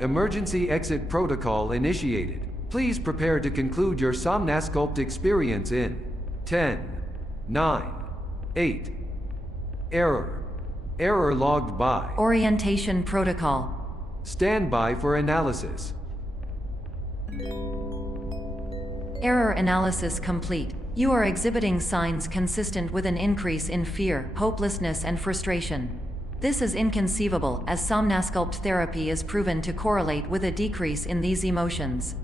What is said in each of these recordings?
Emergency exit protocol initiated. Please prepare to conclude your Somnasculpt experience in 10, 9, 8. Error. Error logged by. Orientation protocol. Stand by for analysis. Error analysis complete. You are exhibiting signs consistent with an increase in fear, hopelessness, and frustration. This is inconceivable, as Somnasculpt therapy is proven to correlate with a decrease in these emotions.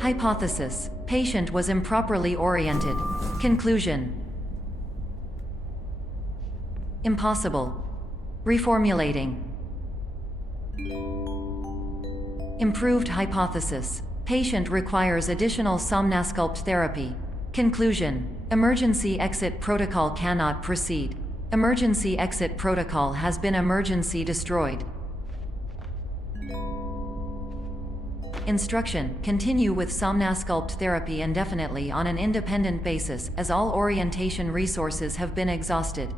Hypothesis: patient was improperly oriented. Conclusion: impossible. Reformulating. Improved hypothesis: patient requires additional Somnasculpt therapy. Conclusion: emergency exit protocol cannot proceed. Emergency exit protocol has been emergency destroyed. Instruction: continue with Somnasculpt therapy indefinitely on an independent basis, as all orientation resources have been exhausted.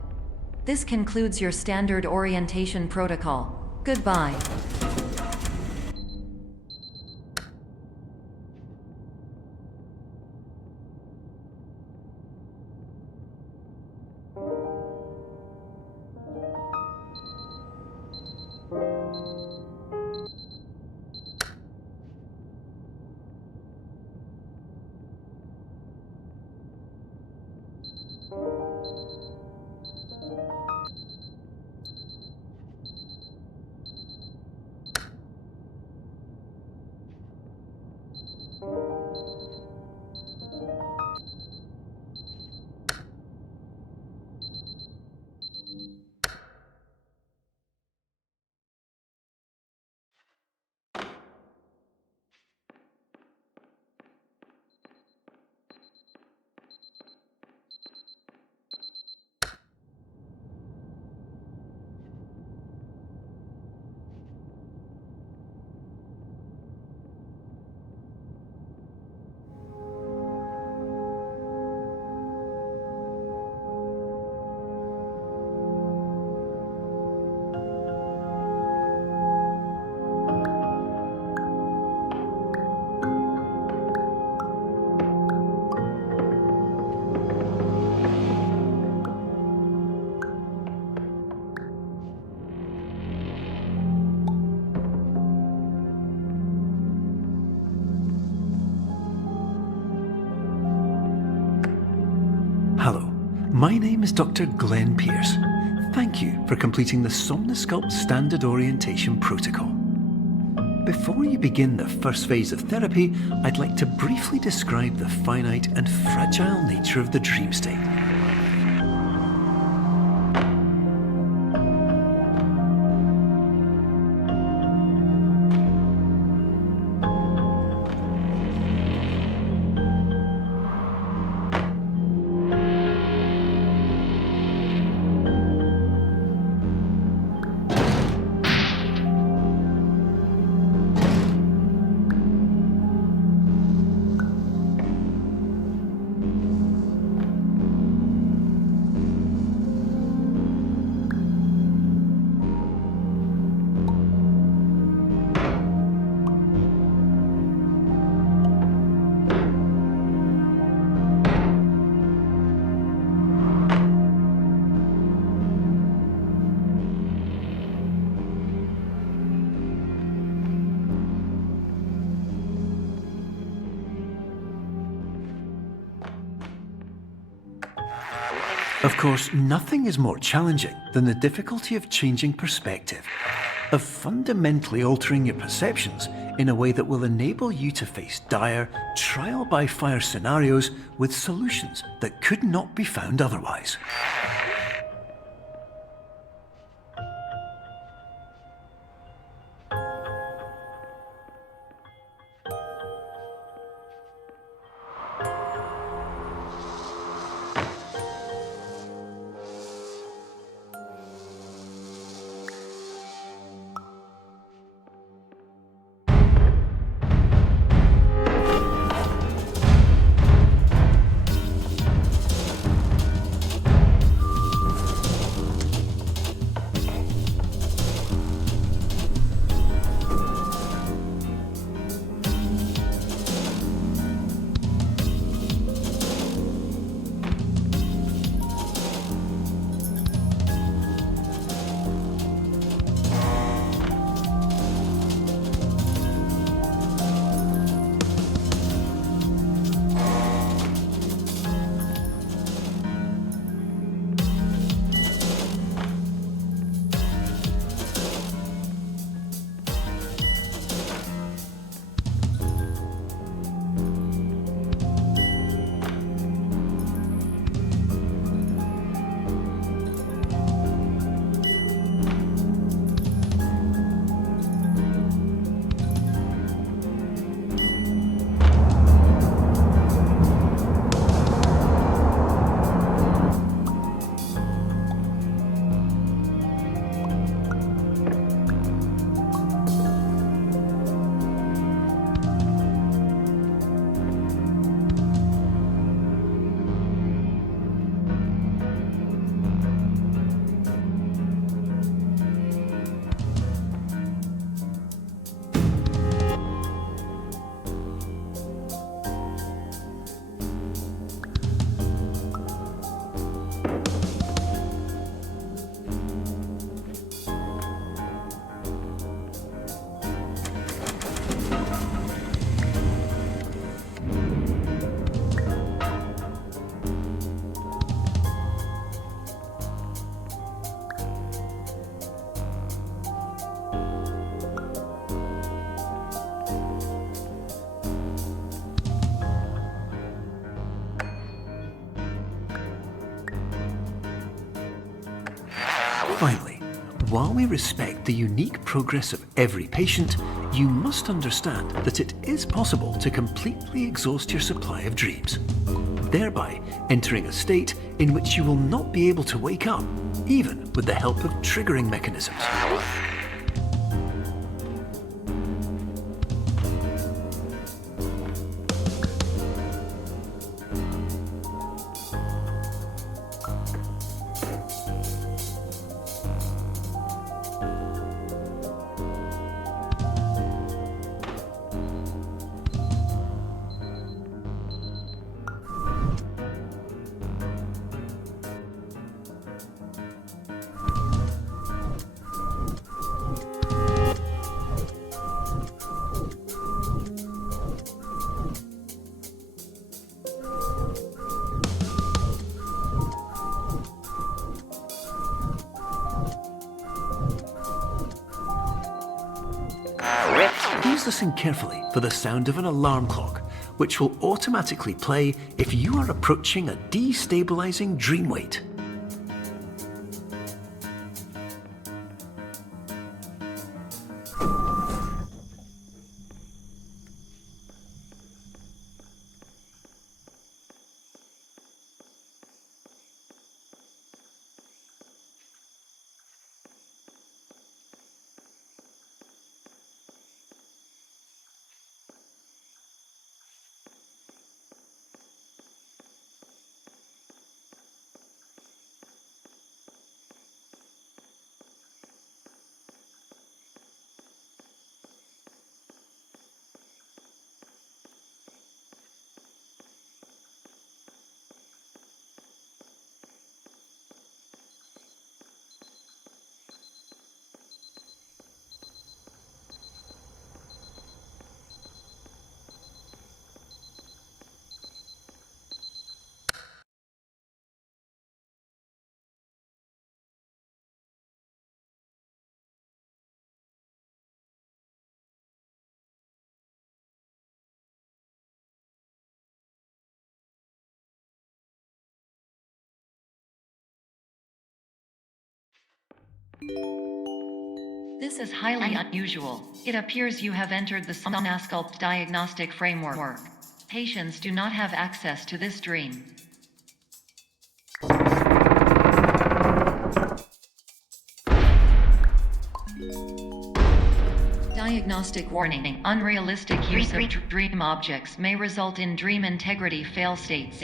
This concludes your standard orientation protocol. Goodbye. Hello, my name is Dr. Glenn Pierce. Thank you for completing the Somnasculpt Standard Orientation Protocol. Before you begin the first phase of therapy, I'd like to briefly describe the finite and fragile nature of the dream state. Of course, nothing is more challenging than the difficulty of changing perspective, of fundamentally altering your perceptions in a way that will enable you to face dire, trial-by-fire scenarios with solutions that could not be found otherwise. Finally, while we respect the unique progress of every patient, you must understand that it is possible to completely exhaust your supply of dreams, thereby entering a state in which you will not be able to wake up, even with the help of triggering mechanisms. Please listen carefully for the sound of an alarm clock, which will automatically play if you are approaching a destabilizing dream weight. This is highly unusual. It appears you have entered the Somnasculpt diagnostic framework. Patients do not have access to this dream. Diagnostic warning. Unrealistic use of dream objects may result in dream integrity fail states.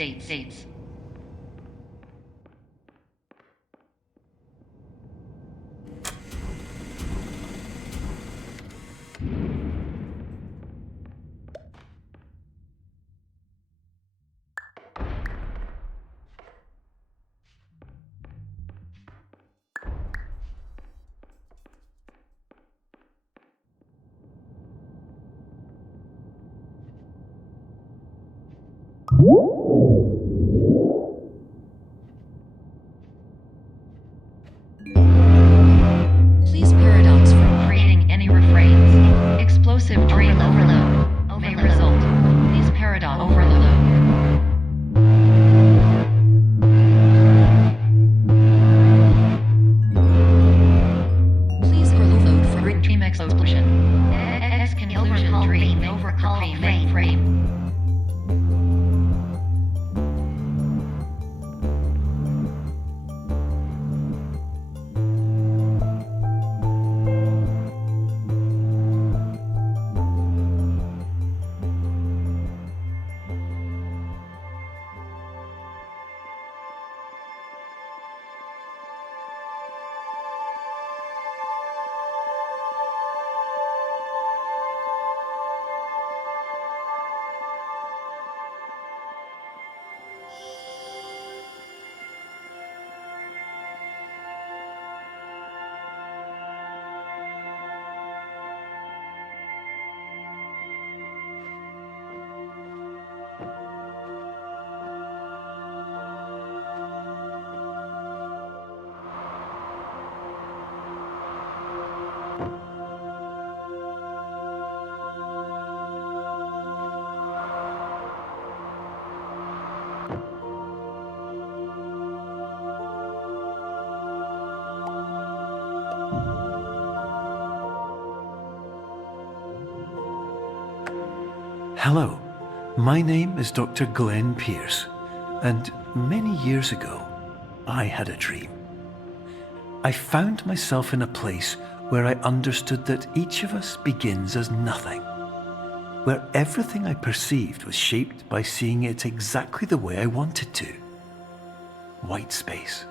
Please paradox from creating any refrains. Explosive dream overload may result. Please paradox overload. Please overload for dream explosion. Conclusion dream overcall frame. Hello, my name is Dr. Glenn Pierce, and many years ago, I had a dream. I found myself in a place where I understood that each of us begins as nothing, where everything I perceived was shaped by seeing it exactly the way I wanted to. White space.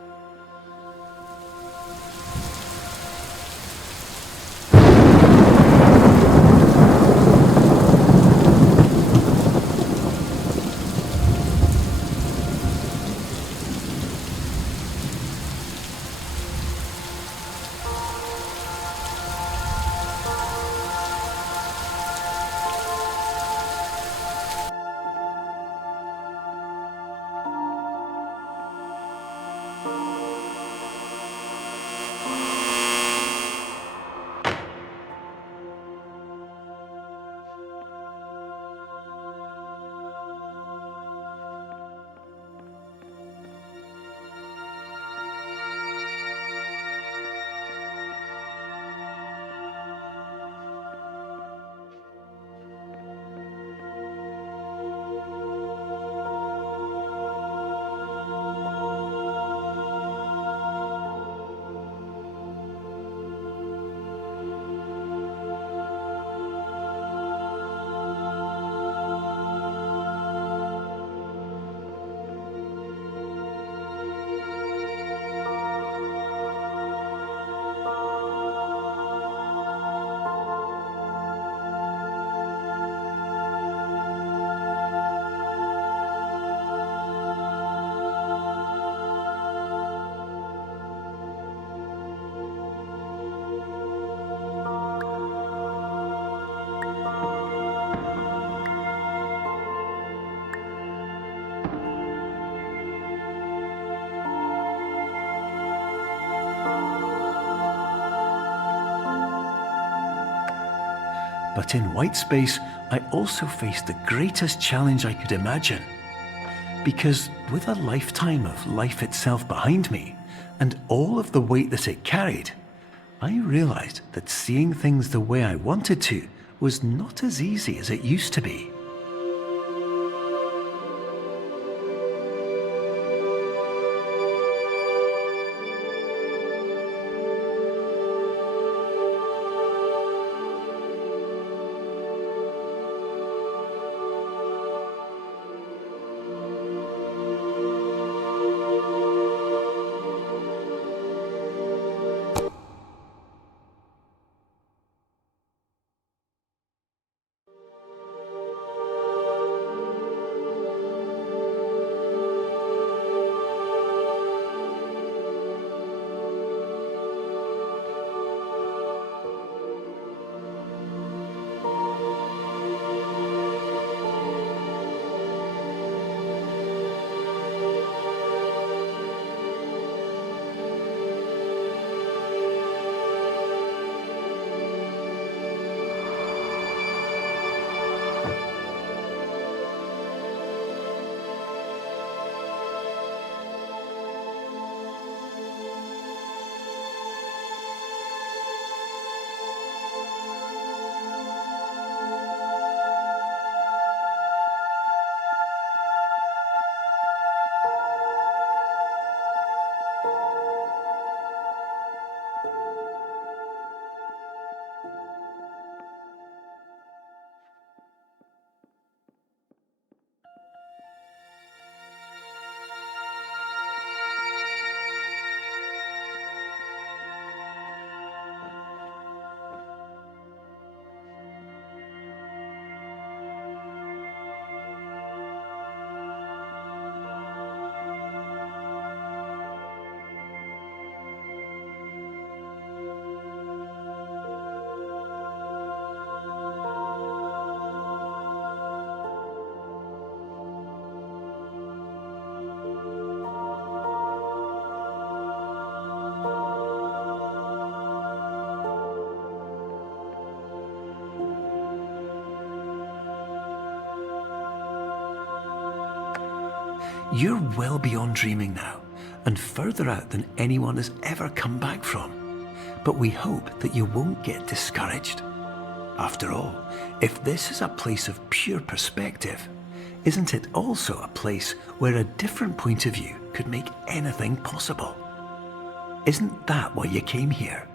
But in white space, I also faced the greatest challenge I could imagine. Because with a lifetime of life itself behind me, and all of the weight that it carried, I realized that seeing things the way I wanted to was not as easy as it used to be. You're well beyond dreaming now, and further out than anyone has ever come back from. But we hope that you won't get discouraged. After all, if this is a place of pure perspective, isn't it also a place where a different point of view could make anything possible? Isn't that why you came here?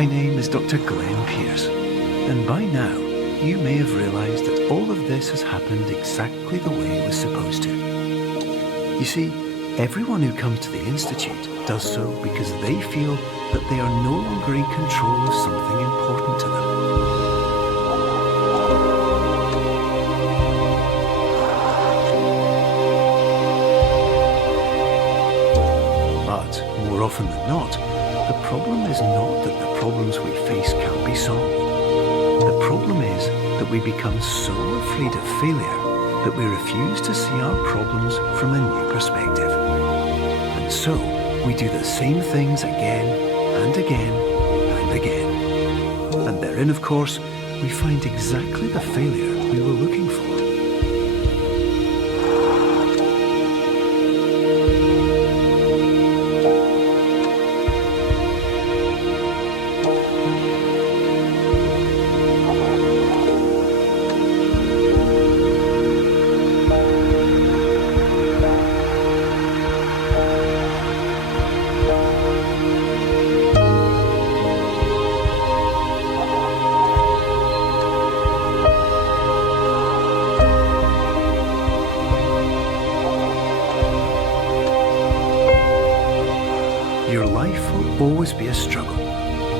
My name is Dr. Glenn Pierce, and by now you may have realised that all of this has happened exactly the way it was supposed to. You see, everyone who comes to the Institute does so because they feel that they are no longer in control of something important to them. But more often than not, the problem is not that the problems we face can't be solved. The problem is that we become so afraid of failure that we refuse to see our problems from a new perspective. And so, we do the same things again and again and again. And therein, of course, we find exactly the failure we were looking for. Your life will always be a struggle,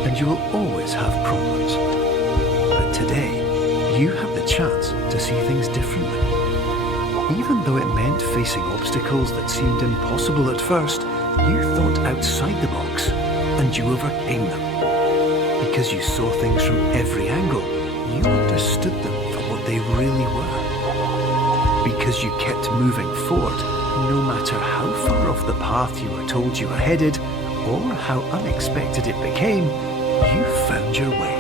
and you will always have problems. But today, you have the chance to see things differently. Even though it meant facing obstacles that seemed impossible at first, you thought outside the box, and you overcame them. Because you saw things from every angle, you understood them for what they really were. Because you kept moving forward, no matter how far off the path you were told you were headed, or how unexpected it became, you found your way.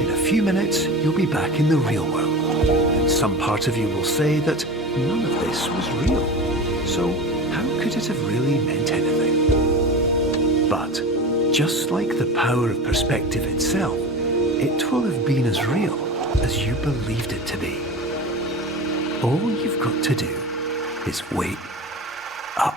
In a few minutes, you'll be back in the real world, and some part of you will say that none of this was real, so how could it have really meant anything? But, just like the power of perspective itself, it will have been as real as you believed it to be. All you've got to do is wake up.